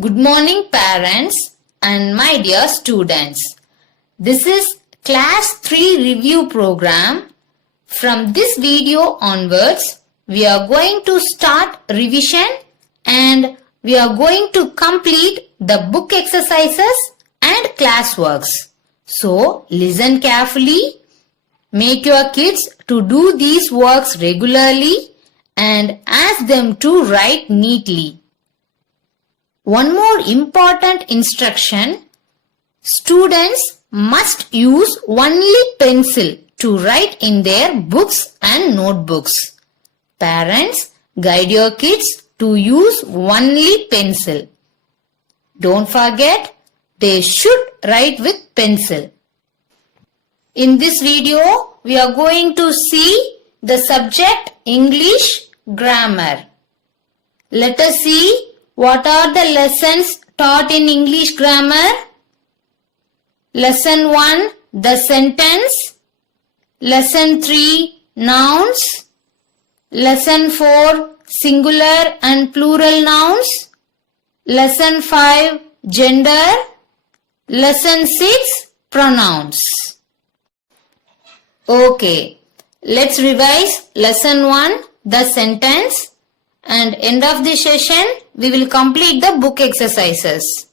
Good morning parents and my dear students. This is class 3 review program. From this video onwards, we are going to start revision and we are going to complete the book exercises and classworks. So listen carefully. Make your kids to do these works regularly and ask them to write neatly. One more important instruction, students must use only pencil to write in their books and notebooks. Parents, guide your kids to use only pencil. Don't forget, they should write with pencil. In this video, we are going to see the subject English grammar. Let us see what are the lessons taught in English grammar? Lesson 1, the sentence. Lesson 3, nouns. Lesson 4, singular and plural nouns. Lesson 5, gender. Lesson 6, pronouns. Okay, let's revise lesson 1, the sentence. And end of the session, we will complete the book exercises.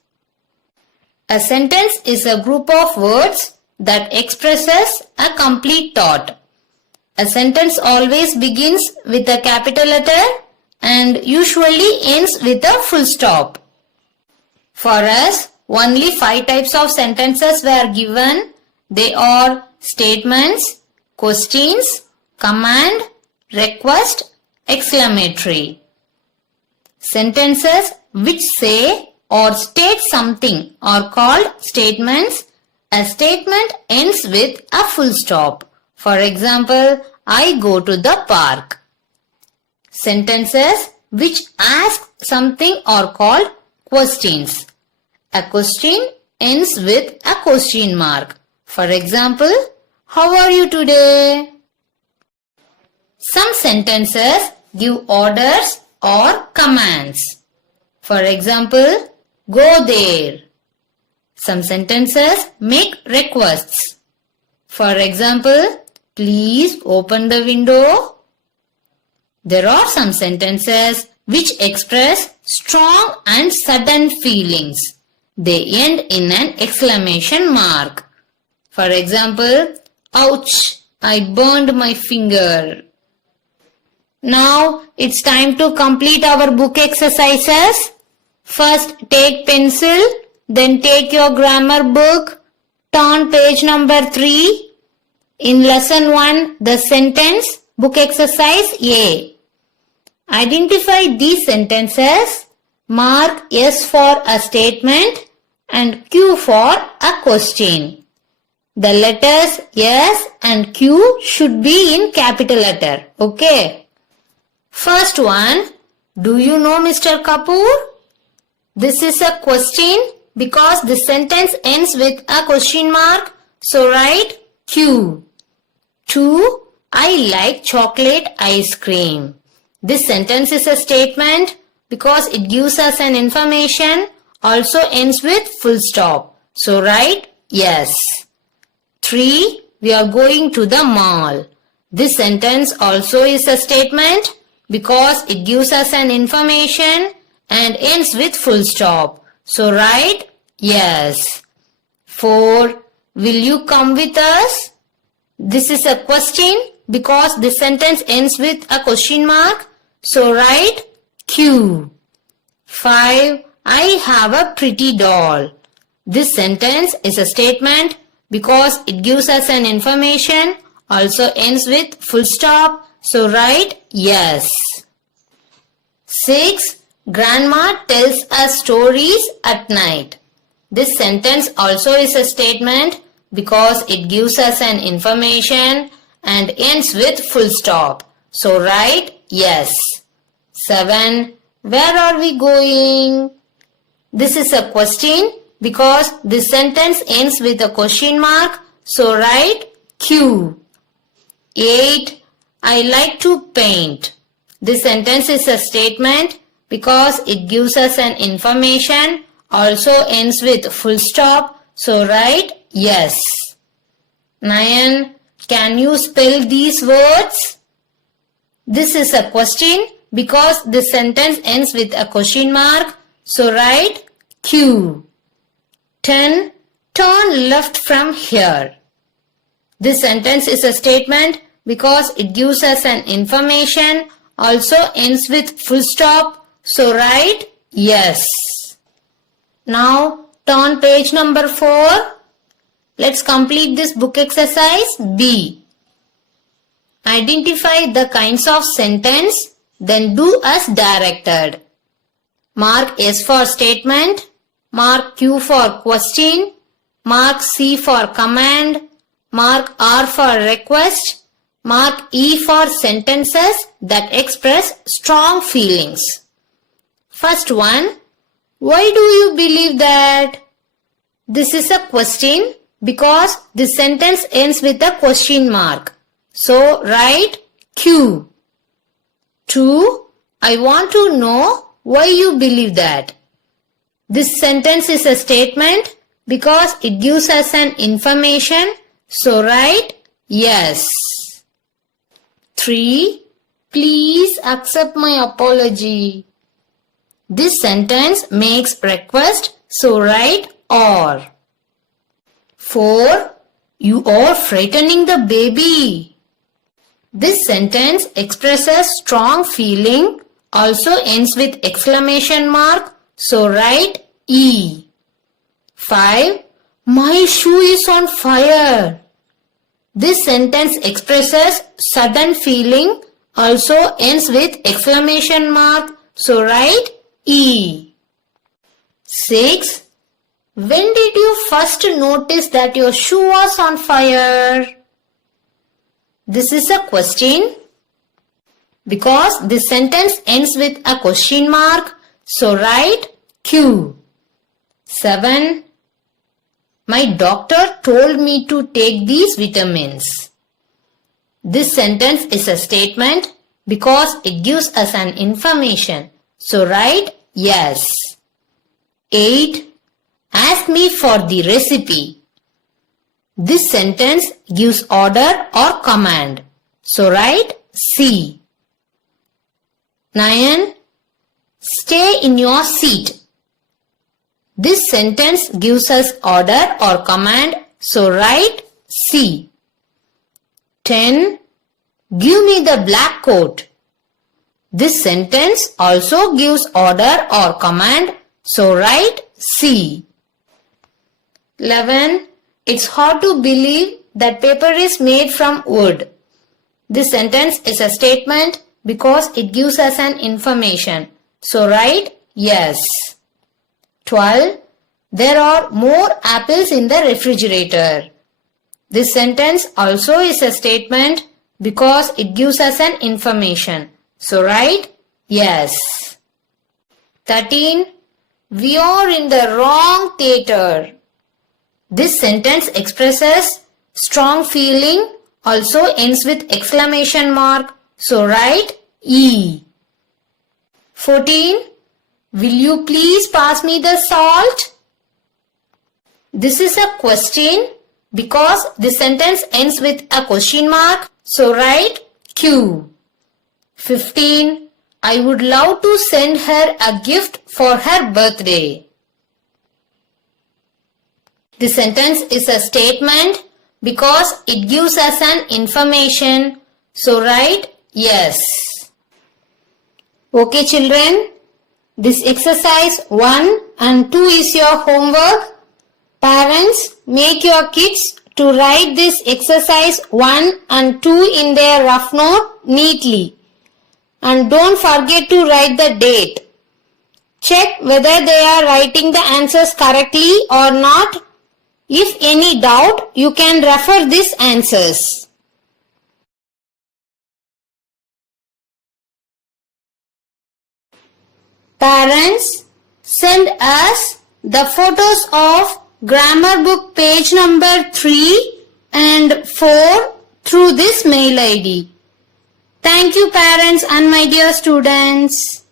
A sentence is a group of words that expresses a complete thought. A sentence always begins with a capital letter and usually ends with a full stop. For us, only 5 types of sentences were given. They are statements, questions, command, request, exclamatory. Sentences which say or state something are called statements. A statement ends with a full stop. For example, I go to the park. Sentences which ask something are called questions. A question ends with a question mark. For example, how are you today? Some sentences give orders or commands. For example, go there. Some sentences make requests. For example, please open the window. There are some sentences which express strong and sudden feelings. They end in an exclamation mark. For example, ouch, I burned my finger. Now it's time to complete our book exercises. First take pencil, then take your grammar book, turn page number 3. In lesson 1, the sentence, book exercise A. Identify these sentences, mark S for a statement and Q for a question. The letters S and Q should be in capital letter, okay? First one, do you know Mr. Kapoor? This is a question because the sentence ends with a question mark. So write Q. 2. I like chocolate ice cream. This sentence is a statement because it gives us an information. Also ends with full stop. So write yes. 3. We are going to the mall. This sentence also is a statement because it gives us an information and ends with full stop. So write yes. 4. Will you come with us? This is a question because the sentence ends with a question mark. So write Q. 5. I have a pretty doll. This sentence is a statement because it gives us an information. Also ends with full stop. So write yes. 6. Grandma tells us stories at night. This sentence also is a statement because it gives us an information and ends with full stop. So write yes. 7. Where are we going? This is a question because this sentence ends with a question mark. So write Q. 8. I like to paint. This sentence is a statement because it gives us an information. Also ends with full stop. So write yes. 9. Can you spell these words? This is a question because this sentence ends with a question mark. So write Q. 10. Turn left from here. This sentence is a statement because it gives us an information. Also ends with full stop. So write yes. Now turn page number 4. Let's complete this book exercise B. Identify the kinds of sentence, then do as directed. Mark S for statement, mark Q for question, mark C for command, mark R for request, mark E for sentences that express strong feelings. First one, why do you believe that? This is a question because this sentence ends with a question mark. So write Q. 2. I want to know why you believe that. This sentence is a statement because it gives us an information. So write yes. 3. Please accept my apology. This sentence makes request. So write or. 4. You are frightening the baby. This sentence expresses strong feeling, also ends with exclamation mark, so write E. 5. My shoe is on fire. This sentence expresses sudden feeling, also ends with exclamation mark, so write E. 6. When did you first notice that your shoe was on fire? This is a question because this sentence ends with a question mark. So write Q. 7. My doctor told me to take these vitamins. This sentence is a statement because it gives us an information. So write yes. 8. Ask me for the recipe. This sentence gives order or command. So write C. 9. Stay in your seat. This sentence gives us order or command. So write C. 10. Give me the black coat. This sentence also gives order or command. So write C. 11. It's hard to believe that paper is made from wood. This sentence is a statement because it gives us an information. So write yes. 12. There are more apples in the refrigerator. This sentence also is a statement because it gives us an information. So write yes. 13. We are in the wrong theater. This sentence expresses strong feeling, also ends with exclamation mark. So write E. 14. Will you please pass me the salt? This is a question because this sentence ends with a question mark. So write Q. 15. I would love to send her a gift for her birthday. This sentence is a statement because it gives us an information. So write yes. Okay children, this exercise 1 and 2 is your homework. Parents, make your kids to write this exercise 1 and 2 in their rough note neatly. And don't forget to write the date. Check whether they are writing the answers correctly or not. If any doubt, you can refer these answers. Parents, send us the photos of grammar book page number 3 and 4 through this mail ID. Thank you parents and my dear students.